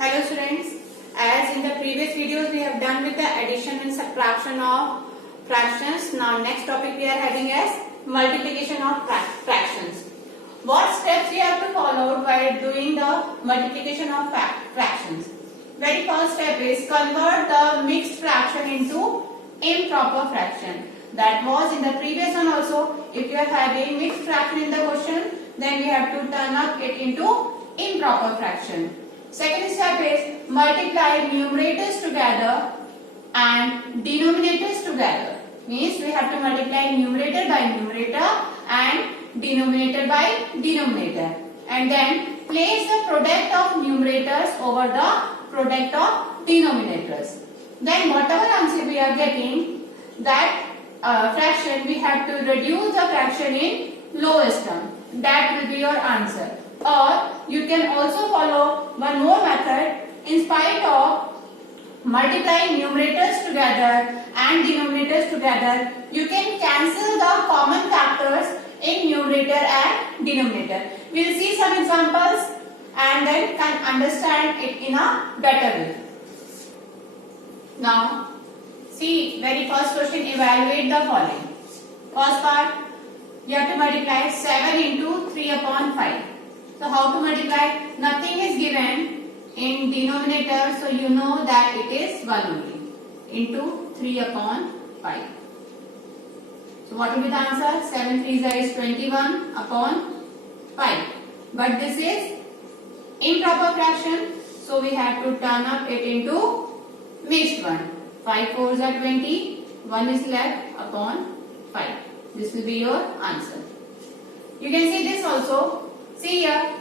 Hello students, as in the previous videos we have done with the addition and subtraction of fractions. Now next topic we are having as multiplication of fractions. What steps we have to follow while doing the multiplication of fractions? Very first step is convert the mixed fraction into improper fraction. That was in the previous one also. If you are having mixed fraction in the question, then we have to turn up it into improper fraction. Second step is multiply numerators together and denominators together. Means we have to multiply numerator by numerator and denominator by denominator. And then place the product of numerators over the product of denominators. Then whatever answer we are getting, that fraction we have to reduce the fraction in lowest term. That will be your answer. Or you can also follow one more method. In spite of multiplying numerators together and denominators together, you can cancel the common factors in numerator and denominator. We will see some examples and then can understand it in a better way. Now see, very first question, evaluate the following. First part, you have to multiply 7 into 3 upon 5. So how to multiply? Nothing is given in denominator, so you know that it is 1 only into 3 upon 5. So what will be the answer? 7 3s is 21 upon 5. But this is improper fraction, so we have to turn up it into mixed one. 5 4s are 20, 1 is left upon 5. This will be your answer. You can see this also. See here,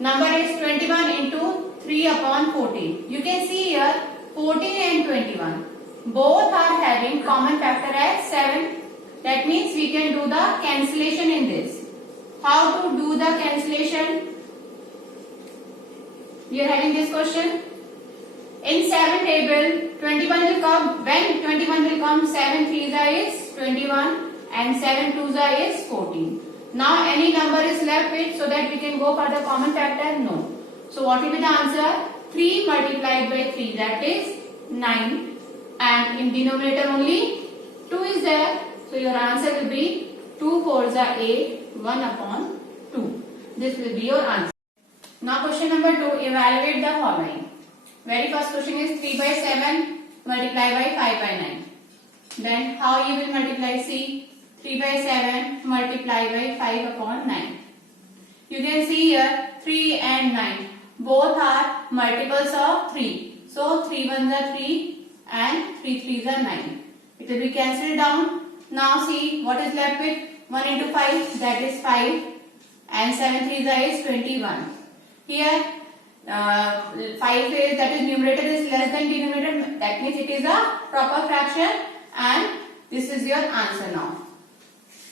number is 21 into 3 upon 14. You can see here 14 and 21. Both are having common factor as 7. That means we can do the cancellation in this. How to do the cancellation? We are having this question. In 7 table, 21 will come. When 21 will come, 7 3s is 21 and 7 2s is 14. Now any number is left with, so that we can go for the common factor? No. So what will be the answer? 3 multiplied by 3, that is 9. And in denominator only 2 is there. So your answer will be 2 4s are 8, 1 upon 2. This will be your answer. Now question number 2, evaluate the following. Very first question is 3 by 7 multiply by 5 by 9. Then how you will multiply? See, 3 by 7 multiply by 5 upon 9. You can see here 3 and 9. Both are multiples of 3. So 3 1s are 3 and 3 3s are 9. It will be cancelled down. Now see what is left with 1 into 5, that is 5, and 7 3s is 21. Here 5 is, that is numerator is less than denominator, that means it is a proper fraction, and this is your answer now.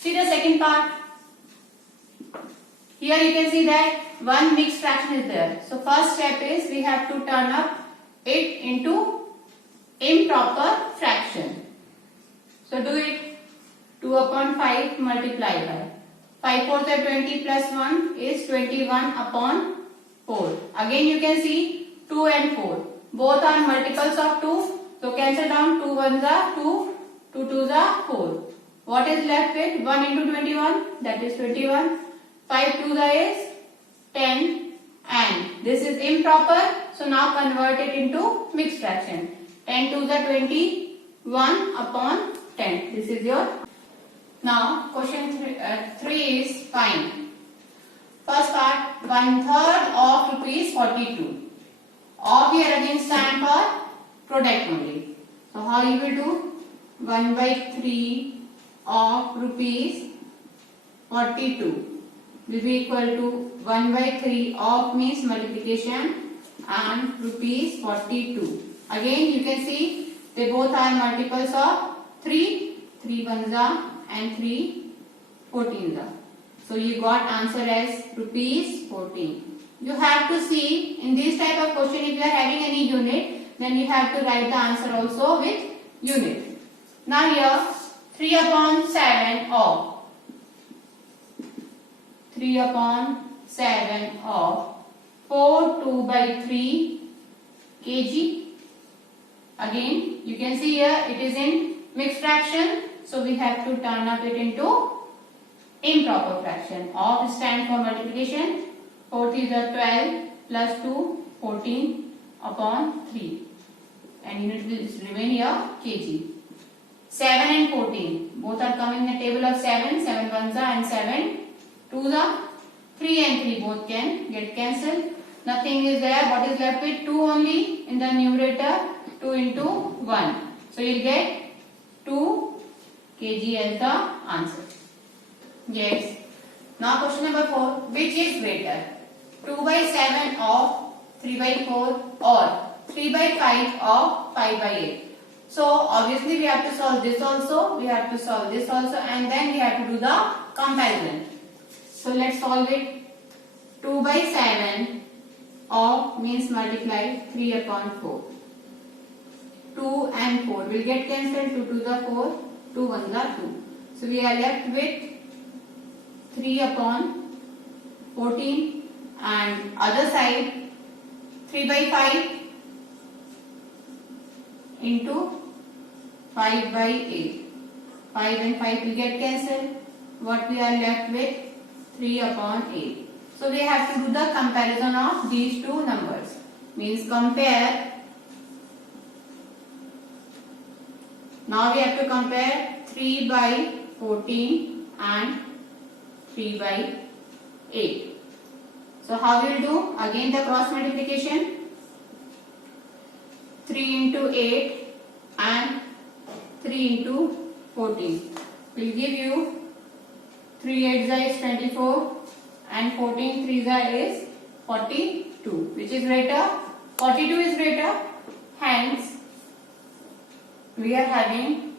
See the second part. Here you can see that one mixed fraction is there. So first step is we have to turn up it into improper fraction. So do it. 2 upon 5 multiply by 5 4s are 20 plus 1 is 21 upon 4. Again you can see 2 and 4. Both are multiples of 2. So cancel down. 2 1s are 2, 2 2s are 4. What is left with 1 into 21, that is 21. 5 2s is 10 and this is improper. So now convert it into mixed fraction. 10 2s are 20, 1 upon 10. This is your. Now question 3 is find. First part, 1/3 of rupees 42. Of here again stand for product only. So how you will do? 1 by 3 of rupees 42 will be equal to 1 by 3 of means multiplication and rupees 42. Again you can see they both are multiples of 3, 3 1s are and 3 14s are. So you got answer as rupees 14. You have to see in this type of question, if you are having any unit, then you have to write the answer also with unit. Now here 3 upon 7 of 3 upon 7 of 4 2 by 3 kg. Again, you can see here it is in mixed fraction, so we have to turn up it into improper fraction. Of stand for multiplication. 4 is 12 plus 2, 14 upon 3. And unit will remain here kg. 7 and 14. Both are coming in the table of 7. 7 ones are and 7 twos are. 3 and 3 both can get cancelled. Nothing is there. What is left with 2 only in the numerator? 2 into 1. So you will get 2 kg as the answer. Yes. Now question number 4. Which is greater? 2 by 7 or 3 by 4 or 3 by 5 or 5 by 8. So obviously we have to solve this also, we have to solve this also, and then we have to do the comparison. So let's solve it. 2 by 7 or means multiply 3 upon 4. 2 and 4 will get cancelled. 2 to the 4, 2 1 the 2. So we are left with 3 upon 14 and other side 3 by 5 into 5 by 8. 5 and 5 will get cancelled. What we are left with? 3 upon 8. So we have to do the comparison of these two numbers. Means compare. Now we have to compare 3 by 14 and 3 by 8. So how we will do? Again the cross multiplication. 3 into 8 and 3 into 14 will give you 3 8s is 24 and 14 3s is 42. Which is greater? 42 is greater. Hence, we are having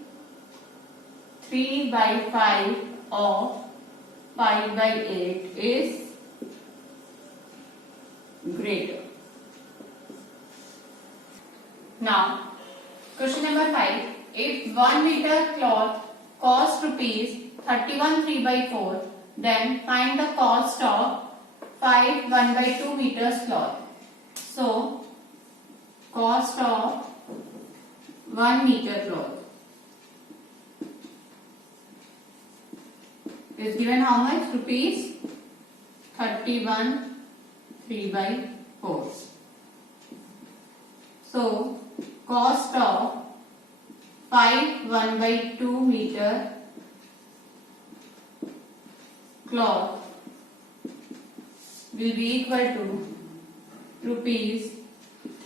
3 by 5 or 5 by 8 is greater. Now, question number 5. If 1 meter cloth costs rupees 31 3 by 4, then find the cost of 5 1 by 2 meters cloth. So, cost of 1 meter cloth is given how much? Rupees 31 3 by 4. So, cost of 5 1 by 2 meter cloth will be equal to rupees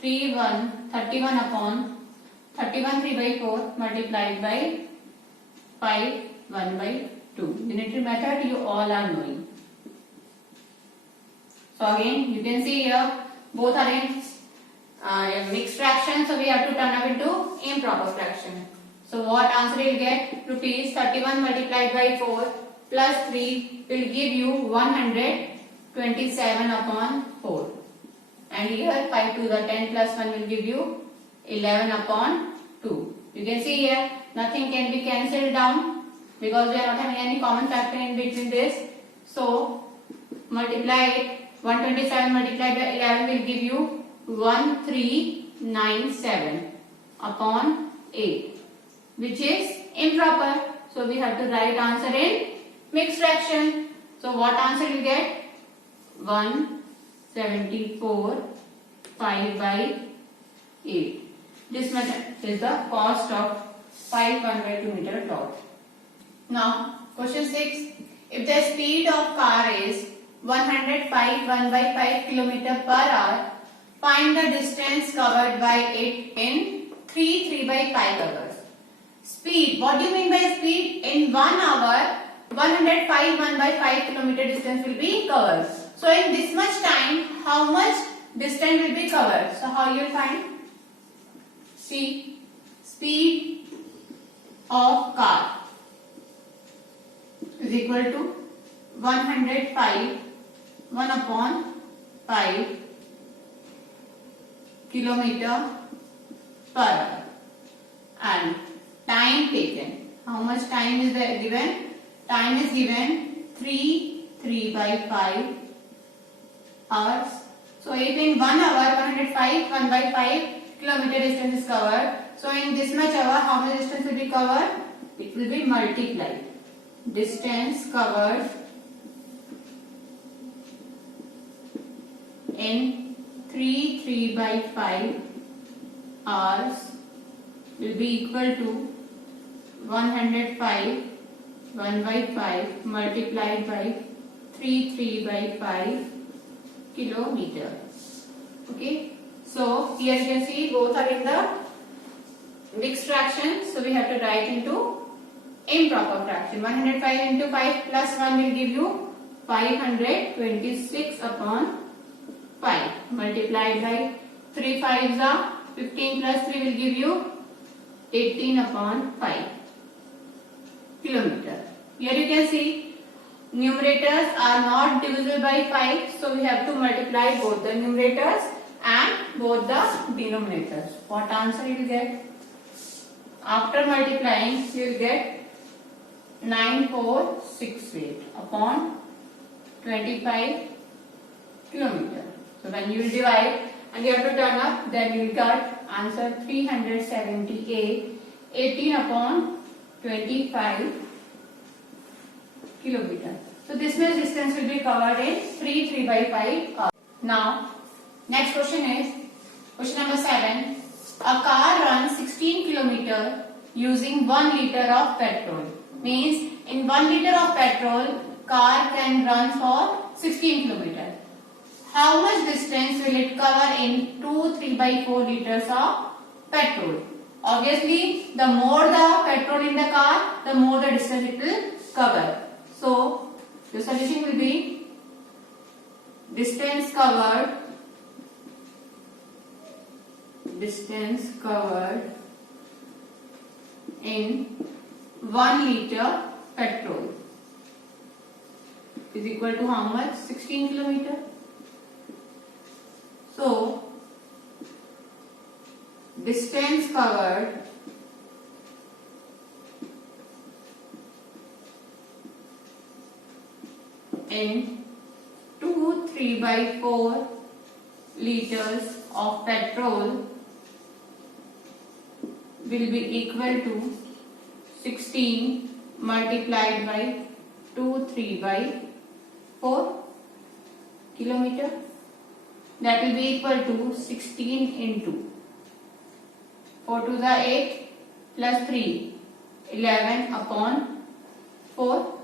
31 upon 31 3 by 4 multiplied by 5 1 by 2. Unitary method you all are knowing. So again you can see here both are in mixed fraction, so we have to turn up into improper fraction. So what answer you will get? Rupees 31 multiplied by 4 plus 3 will give you 127 upon 4. And here 5 to the 10 plus 1 will give you 11 upon 2. You can see here nothing can be cancelled down because we are not having any common factor in between this. So multiply it. 127 multiplied by 11 will give you 1397 upon 8, which is improper. So we have to write answer in mixed fraction. So what answer you get? 174 5 by 8. This method is the cost of 5 1 by 2 meter cloth. Now question 6. If the speed of car is 105 1 by 5 km per hour, find the distance covered by it in 3 by 5 hours. Speed. What do you mean by speed? In 1 hour, 105 1 by 5 km distance will be covered. So in this much time, how much distance will be covered? So how you will find? See, speed of car is equal to 105 1 upon 5 kilometer per hour, and time taken. How much time is there given? Time is given 3 by 5 hours. So if in 1 hour 105 1 by 5 kilometer distance is covered, so in this much hour how much distance will be covered? It will be multiplied. Distance covered in 3 by 5 hours will be equal to 105 1 by 5 multiplied by 3 by 5 kilometer. Okay, so here you can see both are in the mixed fraction, so we have to write into improper fraction. 105 into 5 plus 1 will give you 526 upon 5 multiplied by 3 5s are 15 plus 3 will give you 18 upon 5 kilometer. Here you can see numerators are not divisible by 5, so we have to multiply both the numerators and both the denominators. What answer you will get? After multiplying you will get 9468 upon 25 kilometer. So when you will divide and you have to turn up, then you will get answer 378 18 upon 25 kilometer. So this much distance will be covered in 3 by 5 hours. Now next question is question number 7. A car runs 16 kilometer using 1 liter of petrol. Means in 1 liter of petrol car can run for 16 kilometer. How much distance will it cover in 3 by 4 liters of petrol? Obviously, the more the petrol in the car, the more the distance it will cover. So, the solution will be distance covered in 1 liter petrol is equal to how much? 16 kilometer. So, distance covered in 3 by 4 liters of petrol will be equal to 16 multiplied by 3 by 4 kilometer. That will be equal to 16 into 4 to the 8 plus 3 11 upon 4,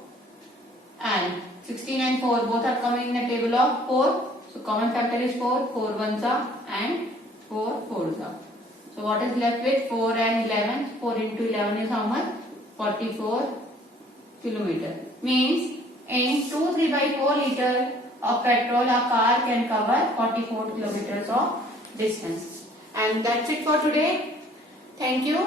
and 16 and 4 both are coming in a table of 4, so common factor is 4, 4 ones are and 4 fours are. So what is left with 4 and 11? 4 into 11 is how much? 44 kilometer. Means in 3 by 4 liter of petrol a car can cover 44 kilometers of distance. And that's it for today. Thank you.